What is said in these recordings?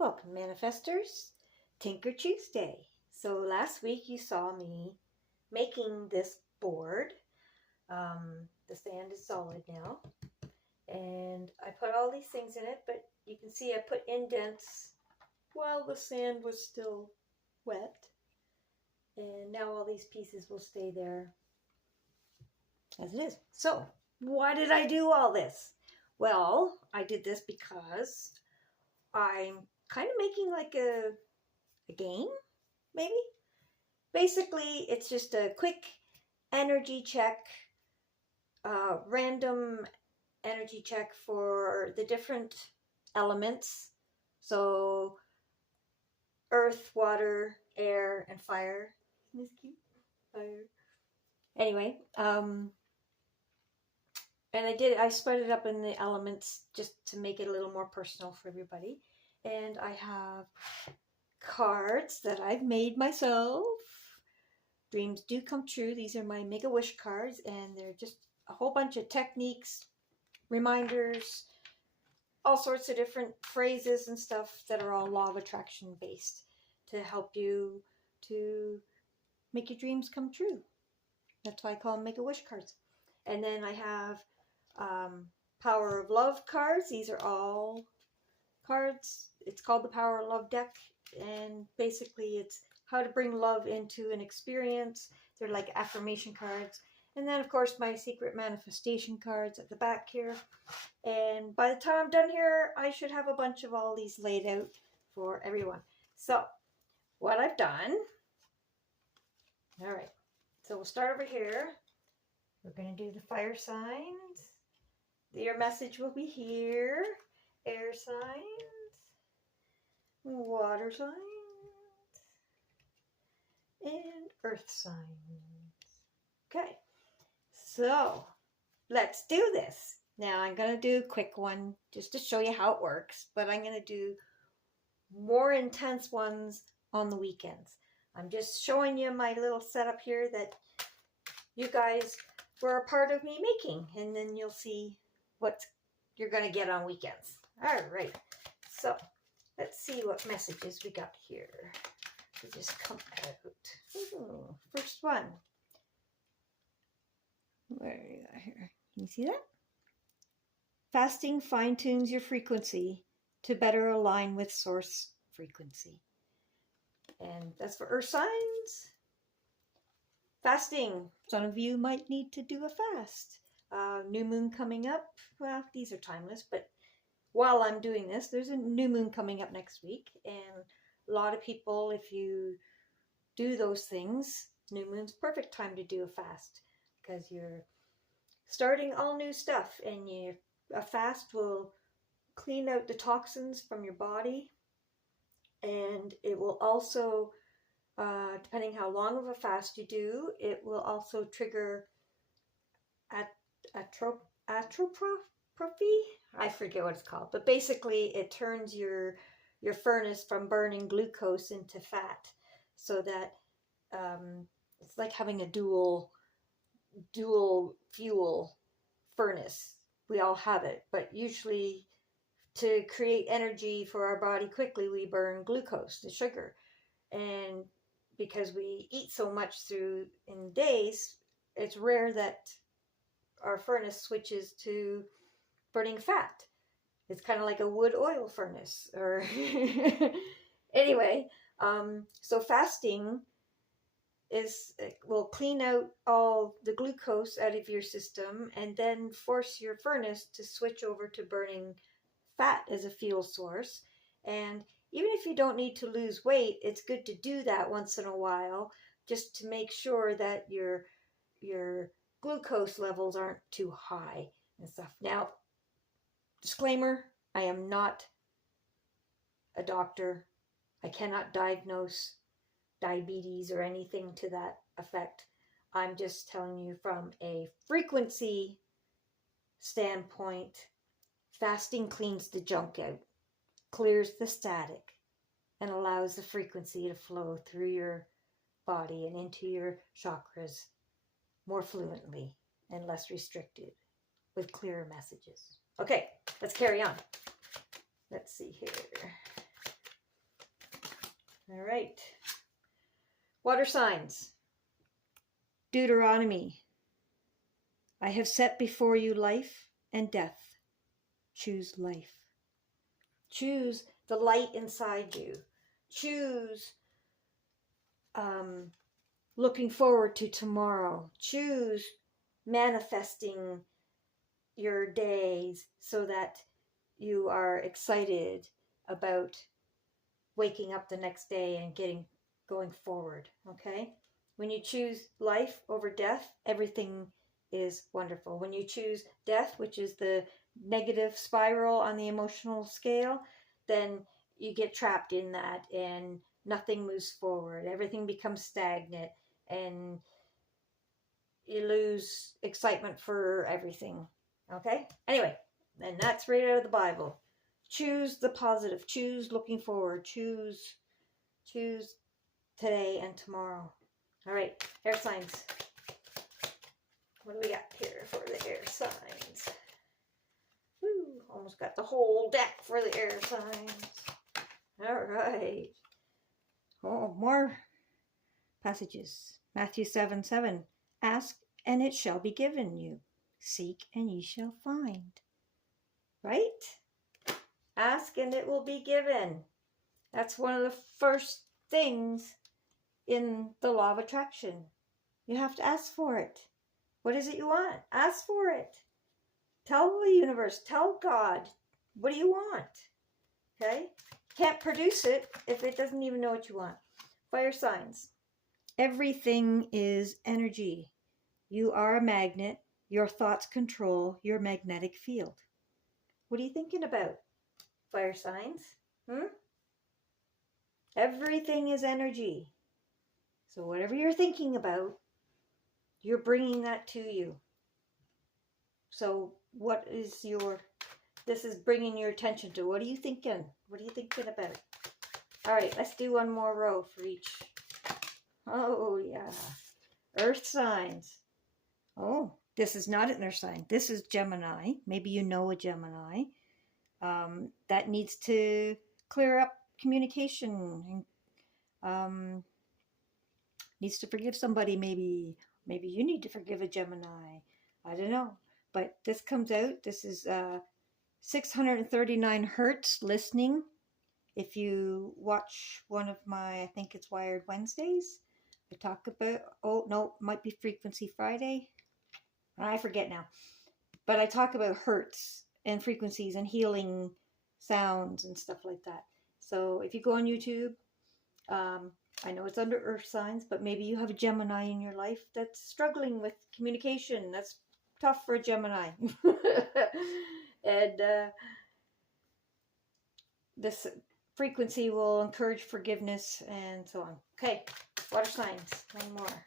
Welcome, manifestors. Tinker Tuesday. So last week you saw me making this board. The sand is solid now. And I put all these things in it, but you can see I put indents while the sand was still wet. And now all these pieces will stay there as it is. So why did I do all this? Well, I did this because I'm kind of making like a game, maybe. Basically, it's just a quick energy check, random energy check for the different elements. So, earth, water, air, and fire. Isn't this cute? Fire. Anyway, and I spread it up in the elements just to make it a little more personal for everybody. And I have cards that I've made myself. Dreams do come true. These are my Make-A-Wish cards, and they're just a whole bunch of techniques, reminders, all sorts of different phrases and stuff that are all law of attraction based to help you to make your dreams come true. That's why I call them Make-A-Wish cards. And then I have Power of Love cards. These are all cards. It's called the Power of Love deck, and basically it's how to bring love into an experience. They're like affirmation cards. And then, of course, my secret manifestation cards at the back here. And by the time I'm done here, I should have a bunch of all these laid out for everyone. So, what I've done, all right, so we'll start over here. We're going to do the fire signs. Your message will be here. Air signs, water signs, and earth signs. Okay, so let's do this. Now I'm going to do a quick one just to show you how it works, but I'm going to do more intense ones on the weekends. I'm just showing you my little setup here that you guys were a part of me making, and then you'll see what you're going to get on weekends. All right, so let's see what messages we got here. They just come out. First one. Where are you at here? Can you see that? Fasting fine-tunes your frequency to better align with source frequency. And that's for earth signs. Fasting. Some of you might need to do a fast. New moon coming up. Well, these are timeless, but while I'm doing this, there's a new moon coming up next week, and a lot of people, if you do those things, new moon's perfect time to do a fast because you're starting all new stuff, and a fast will clean out the toxins from your body, and it will also, depending how long of a fast you do, it will also trigger atrophy. I forget what it's called, but basically it turns your furnace from burning glucose into fat, so that it's like having a dual fuel furnace. We all have it, but usually to create energy for our body quickly, we burn glucose, the sugar, and because we eat so much in days, it's rare that our furnace switches to burning fat. It's kind of like a wood oil furnace, or anyway. So fasting will clean out all the glucose out of your system, and then force your furnace to switch over to burning fat as a fuel source. And even if you don't need to lose weight, it's good to do that once in a while, just to make sure that your glucose levels aren't too high and stuff. Now, disclaimer, I am not a doctor. I cannot diagnose diabetes or anything to that effect. I'm just telling you from a frequency standpoint, fasting cleans the junk out, clears the static, and allows the frequency to flow through your body and into your chakras more fluently and less restricted, with clearer messages. Okay, let's carry on. Let's see here. All right. Water signs. Deuteronomy. I have set before you life and death. Choose life. Choose the light inside you. Choose looking forward to tomorrow. Choose manifesting your days so that you are excited about waking up the next day and going forward. Okay? When you choose life over death, everything is wonderful. When you choose death, which is the negative spiral on the emotional scale, then you get trapped in that and nothing moves forward. Everything becomes stagnant and you lose excitement for everything. Okay? Anyway, and that's right out of the Bible. Choose the positive. Choose looking forward. Choose today and tomorrow. All right, air signs. What do we got here for the air signs? Woo, almost got the whole deck for the air signs. All right. Oh, more passages. Matthew 7:7. Ask and it shall be given you. Seek and ye shall find. Right? Ask and it will be given. That's one of the first things in the law of attraction. You have to ask for it. What is it you want? Ask for it. Tell the universe, tell God, what do you want? Okay? Can't produce it if it doesn't even know what you want. Fire signs. Everything is energy. You are a magnet. Your thoughts control your magnetic field. What are you thinking about? Fire signs. Everything is energy. So whatever you're thinking about, you're bringing that to you. So what is this is bringing your attention to. What are you thinking? What are you thinking about? All right, let's do one more row for each. Oh, yeah. Earth signs. Oh, this is not an earth sign. This is Gemini. Maybe you know a Gemini. That needs to clear up communication. Needs to forgive somebody, maybe. Maybe you need to forgive a Gemini. I don't know. But this comes out. This is 639 hertz listening. If you watch one of my, I think it's Wired Wednesdays, I talk about, oh no, might be Frequency Friday. I forget now. But I talk about hertz and frequencies and healing sounds and stuff like that. So if you go on YouTube, I know it's under earth signs, but maybe you have a Gemini in your life that's struggling with communication. That's tough for a Gemini. And this frequency will encourage forgiveness and so on. Okay, water signs. One more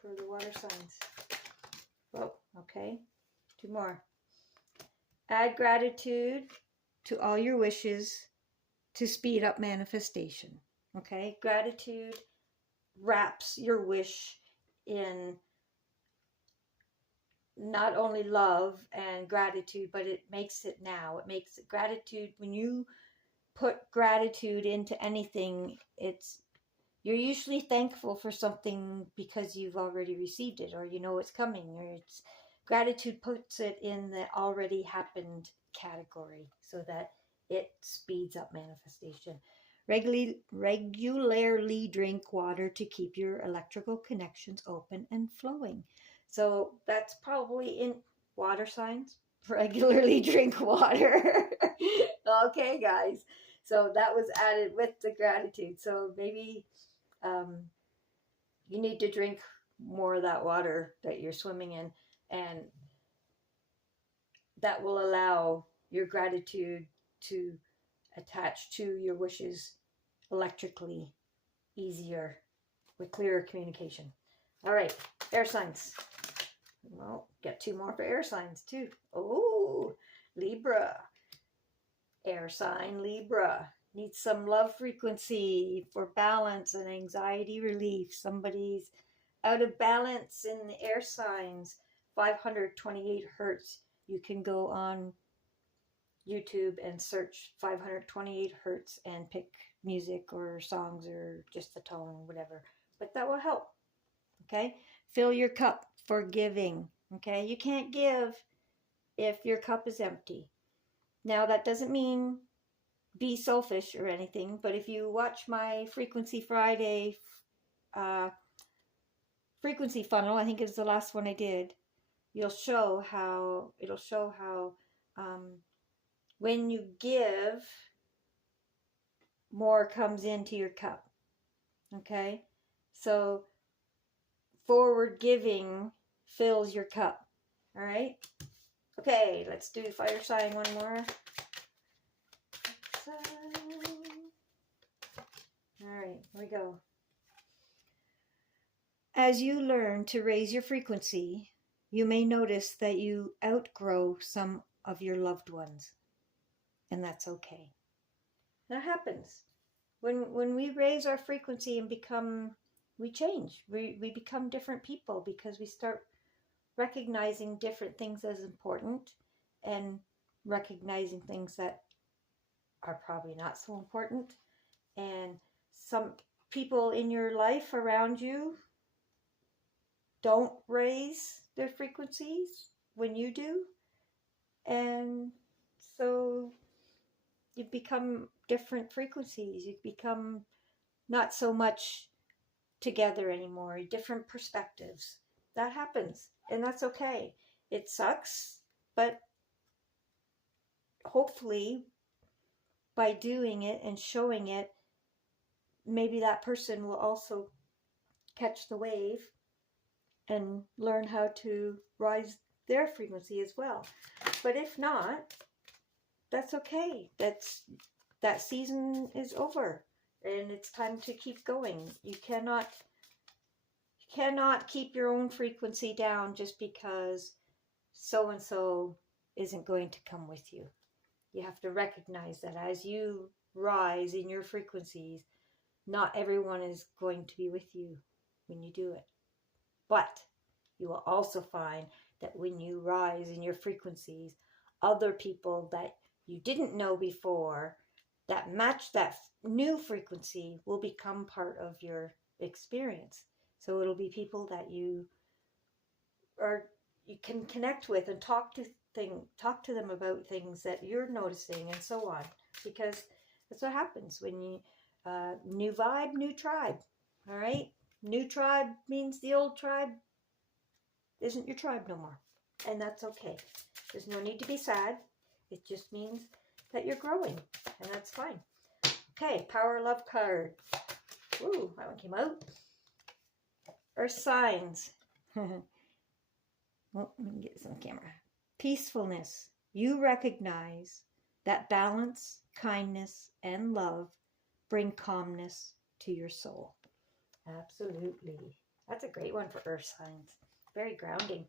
for the water signs. Oh, okay. Two more. Add gratitude to all your wishes to speed up manifestation. Okay, gratitude wraps your wish in not only love and gratitude, but it makes it now. It makes it gratitude. When you put gratitude into anything, you're usually thankful for something because you've already received it, or you know it's coming, or it's gratitude puts it in the already happened category so that it speeds up manifestation. Regularly drink water to keep your electrical connections open and flowing. So that's probably in water signs. Regularly drink water. Okay, guys. So that was added with the gratitude. So maybe you need to drink more of that water that you're swimming in, and that will allow your gratitude to attach to your wishes electrically easier with clearer communication. All right, air signs. Well, get two more for air signs too. Oh, Libra. Air sign Libra. Needs some love frequency for balance and anxiety relief. Somebody's out of balance in the air signs. 528 hertz. You can go on YouTube and search 528 hertz and pick music or songs or just the tone, whatever. But that will help. Okay? Fill your cup for giving. Okay? You can't give if your cup is empty. Now, that doesn't mean be selfish or anything, but if you watch my Frequency Friday frequency funnel, I think it was the last one I did, it'll show how when you give, more comes into your cup. Okay? So forward giving fills your cup. All right? Okay, let's do fire sign one more. All right, here we go. As you learn to raise your frequency, you may notice that you outgrow some of your loved ones, and that's okay. That happens. When we raise our frequency and we change. We become different people because we start recognizing different things as important and recognizing things that are probably not so important. And some people in your life around you don't raise their frequencies when you do. And so you become different frequencies. You become not so much together anymore, different perspectives. That happens, and that's okay. It sucks, but hopefully by doing it and showing it, maybe that person will also catch the wave and learn how to rise their frequency as well. But if not, that's okay. That season is over, and it's time to keep going. You cannot keep your own frequency down just because so and so isn't going to come with you. You have to recognize that as you rise in your frequencies, not everyone is going to be with you when you do it. But you will also find that when you rise in your frequencies, other people that you didn't know before that match that new frequency will become part of your experience. So it'll be people that you can connect with and talk to them about things that you're noticing and so on. Because that's what happens when you new vibe, new tribe. All right? New tribe means the old tribe isn't your tribe no more. And that's okay. There's no need to be sad. It just means that you're growing. And that's fine. Okay, Power Love card. Ooh, that one came out. Earth signs. Well, let me get this on camera. Peacefulness. You recognize that balance, kindness, and love bring calmness to your soul. Absolutely. That's a great one for earth signs. Very grounding.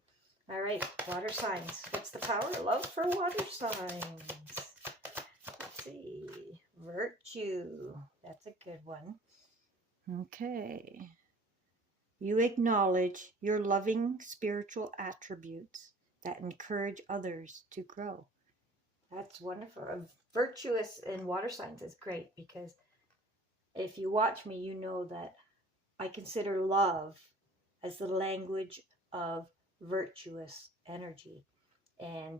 All right, water signs. What's the power of love for water signs? Let's see. Virtue. That's a good one. Okay. You acknowledge your loving spiritual attributes that encourage others to grow. That's wonderful. Virtuous in water signs is great because if you watch me, you know that I consider love as the language of virtuous energy. And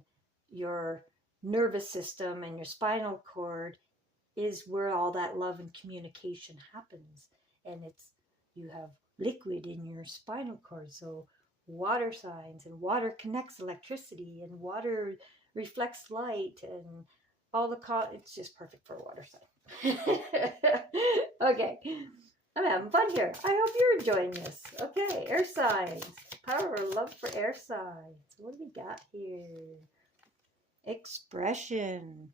your nervous system and your spinal cord is where all that love and communication happens. And you have liquid in your spinal cord. So water signs, and water connects electricity, and water reflects light, and it's just perfect for a water sign. Okay. I'm having fun here. I hope you're enjoying this. Okay, air signs. Power of love for air signs. What do we got here? Expression.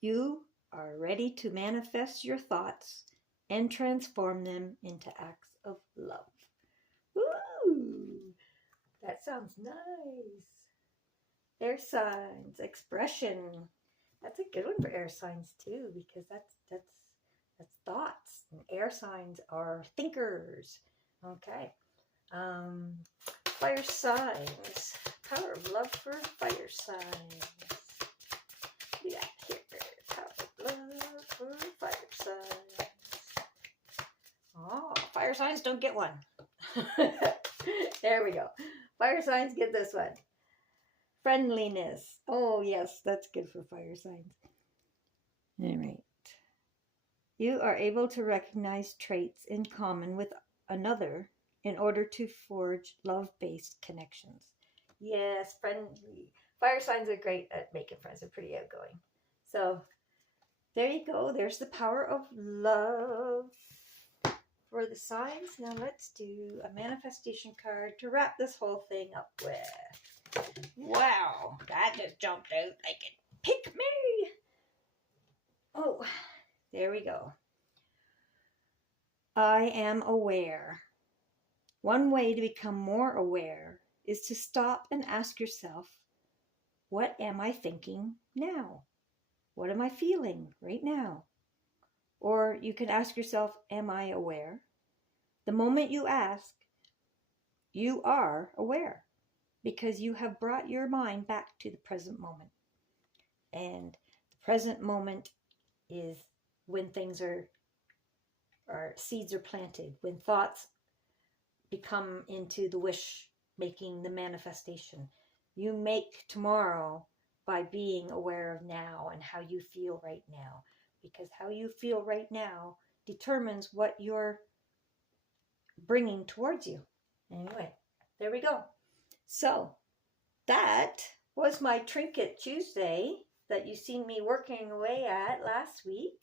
You are ready to manifest your thoughts and transform them into acts of love. Ooh, that sounds nice. Air signs. Expression. That's a good one for air signs too, because that's thoughts, and air signs are thinkers. Okay. Fire signs. Power of love for fire signs. we got here? Power of love for fire signs. Oh, fire signs don't get one. There we go. Fire signs get this one. Friendliness. Oh, yes, that's good for fire signs. All right. You are able to recognize traits in common with another in order to forge love-based connections. Yes, friendly. Fire signs are great at making friends. They're pretty outgoing. So there you go. There's the power of love for the signs. Now let's do a manifestation card to wrap this whole thing up with. Wow, that just jumped out like it picked me. Oh, there we go. I am aware. One way to become more aware is to stop and ask yourself, what am I thinking now? What am I feeling right now? Or you can ask yourself, am I aware? The moment you ask, you are aware because you have brought your mind back to the present moment. And the present moment is when things are seeds are planted, when thoughts become into the wish making, the manifestation. You make tomorrow by being aware of now and how you feel right now, because how you feel right now determines what you're bringing towards you. Anyway, there we go. So that was my Trinket Tuesday that you seen me working away at last week.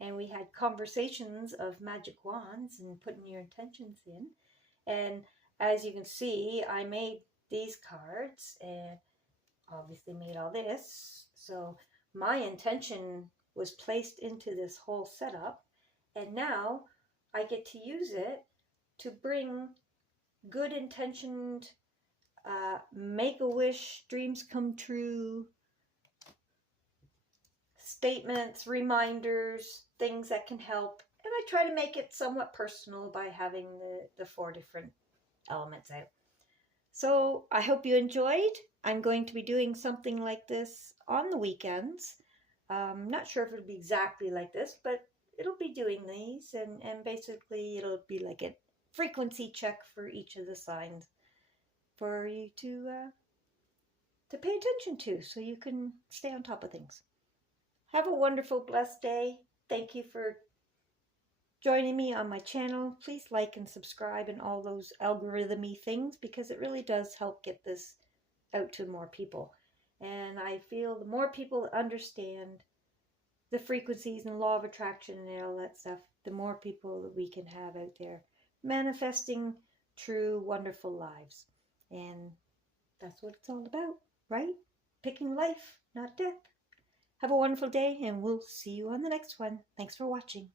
And we had conversations of magic wands and putting your intentions in. And as you can see, I made these cards and obviously made all this. So my intention was placed into this whole setup. And now I get to use it to bring good intentioned, make-a-wish, dreams come true, statements, reminders, things that can help. And I try to make it somewhat personal by having the 4 different elements out. So I hope you enjoyed. I'm going to be doing something like this on the weekends. Not sure if it'll be exactly like this, but it'll be doing these. And basically it'll be like a frequency check for each of the signs for you to pay attention to so you can stay on top of things. Have a wonderful, blessed day. Thank you for joining me on my channel. Please like and subscribe and all those algorithm-y things because it really does help get this out to more people. And I feel the more people understand the frequencies and law of attraction and all that stuff, the more people that we can have out there manifesting true, wonderful lives. And that's what it's all about, right? Picking life, not death. Have a wonderful day, and we'll see you on the next one. Thanks for watching.